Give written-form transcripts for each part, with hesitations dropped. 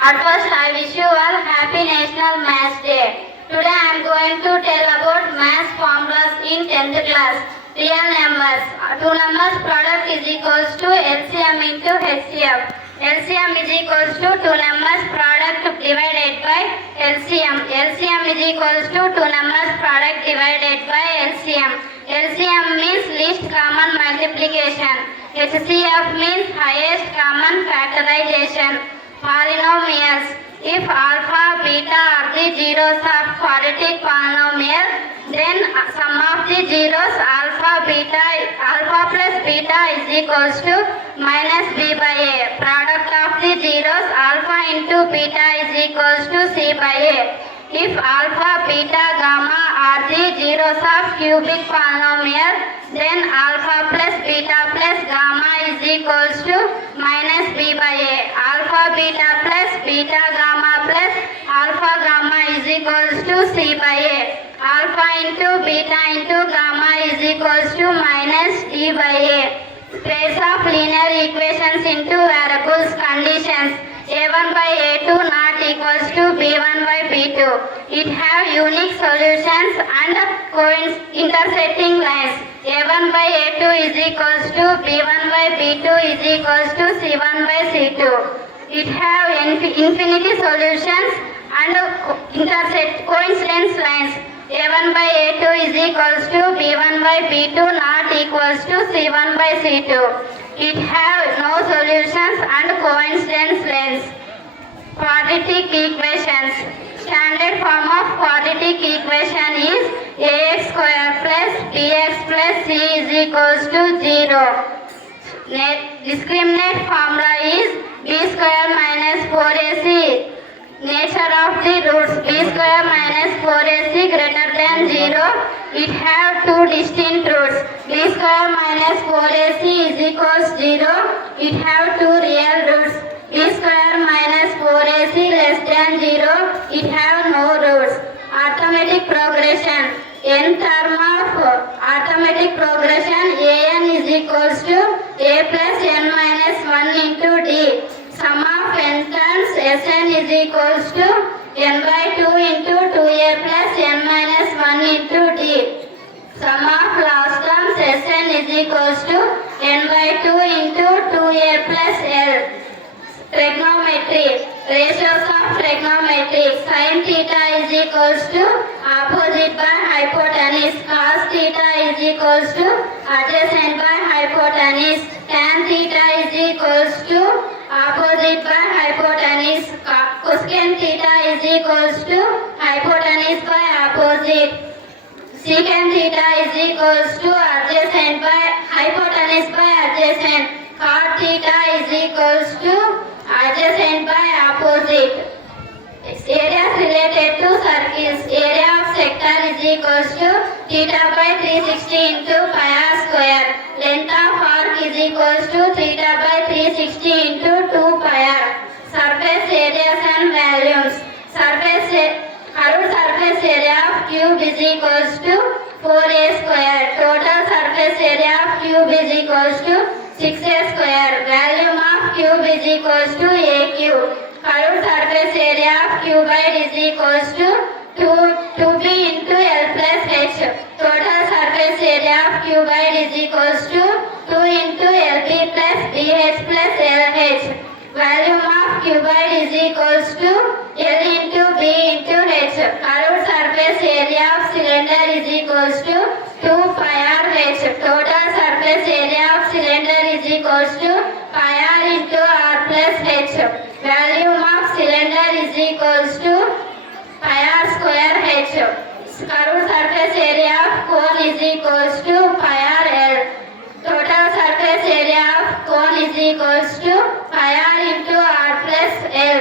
At first, I wish you all happy National Maths Day. Today, I am going to tell about maths formulas in 10th class. Real numbers. Two numbers product is equals to LCM into HCF. LCM is equals to two numbers product divided by LCM. LCM is equals to two numbers product divided by LCM. LCM means least common multiplication. HCF means highest common factorization. Polynomials. If alpha, beta are the zeros of quadratic polynomial, then sum of the zeros alpha plus beta is equals to minus b by a. Product of the zeros alpha into beta is equals to c by a. If alpha, beta, gamma are the zeros of cubic polynomial, then alpha plus beta plus gamma is equals to minus b by a. Alpha, beta plus beta, gamma plus alpha, gamma is equals to c by a. Alpha into beta into gamma is equals to minus d by a. Space of linear equations into variables conditions. A1 by A2 not equals to B1 by B2. It have unique solutions and intersecting lines. A1 by A2 is equals to B1 by B2 is equals to C1 by C2. It have infinity solutions and coincidence lines. A1 by A2 is equals to B1 by B2 not equals to C1 by C2. It have no solutions and coincidence lines. Quadratic equations. Standard form of quadratic equation is ax square plus bx plus c is equals to 0. Discriminant formula is b square minus 4ac. Nature of the roots. B square minus 4ac greater than 0. It have two distinct roots. B square minus 4ac is equals 0. It have two real roots. B square minus 4ac less than 0. It have no roots. Arithmetic progression. In term of arithmetic progression, an is equals to a plus n minus 1 into d. Sum of n terms Sn is equals to n by 2 into 2a plus n minus 1 into d. Sum of last terms Sn is equals to n by 2 into 2a plus l. Trigonometry. Ratios of trigonometry. Sin theta is equals to opposite by hypotenuse. Cos theta is equals to adjacent by hypotenuse. Tan theta is equals to opposite by hypotenuse. Cosecant theta is equals to hypotenuse by opposite. Secant theta is equals to adjacent by hypotenuse by adjacent. Cot theta is equals to adjacent by opposite. Areas related to circles. Area of sector is equals to theta by 360 into pi r square. Length of arc is equals to theta by 360 into 2 pi r. Surface areas and values. Curved surface area of cube is equals to 4a square. Total surface area of cube is equals to 6a square. Volume of cube is equals to a cube. Curved surface area of cuboid is equals to 2b into L plus h. Total surface area of cuboid is equals to 2 into LB plus BH plus LH. Volume of cuboid is equals to L into B into H. Curved surface area of cylinder is equals to 2 pi r h. Total surface area of cylinder is equals to pi r into r plus h. Volume of cylinder is equals to pi r square h. Curved surface area of cone is equals to pi r l. Total surface area of cone is equals to pi r into r plus l.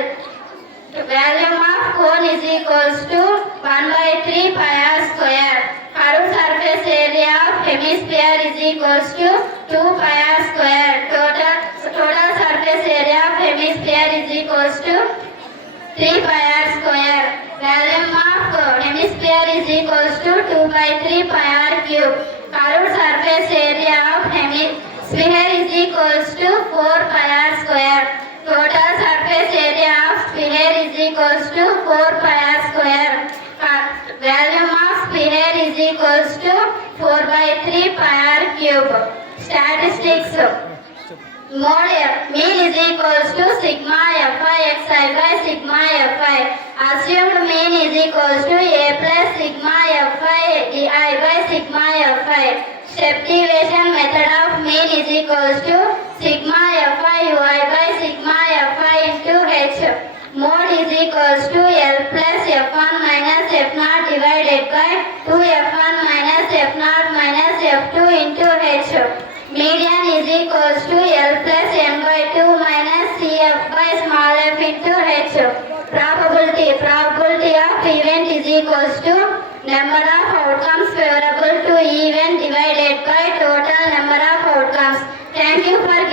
Volume of cone is equals to 1 by 3 pi r square. Curved surface area of hemisphere is equals to 2 pi r square. Total surface area of hemisphere is equals to 3 pi r square. Volume of hemisphere is equals to 2 by 3 pi r cube. Curved surface area of hemisphere is equals to 4 pi r square. Total surface area of sphere cube. Statistics. Mode F mean is equals to sigma fi xi by sigma fi. Assumed mean is equals to a plus sigma fi di by sigma fi. Step deviation method of mean is equals to sigma fi ui by sigma fi into h. Mode is equals to L plus f1 minus f0 divided by 2f1 minus f0 minus f2 into h. Median is equals to L plus n by 2 minus cf by small f into h. Probability of event is equals to number of outcomes favorable to event divided by total number of outcomes. Thank you for giving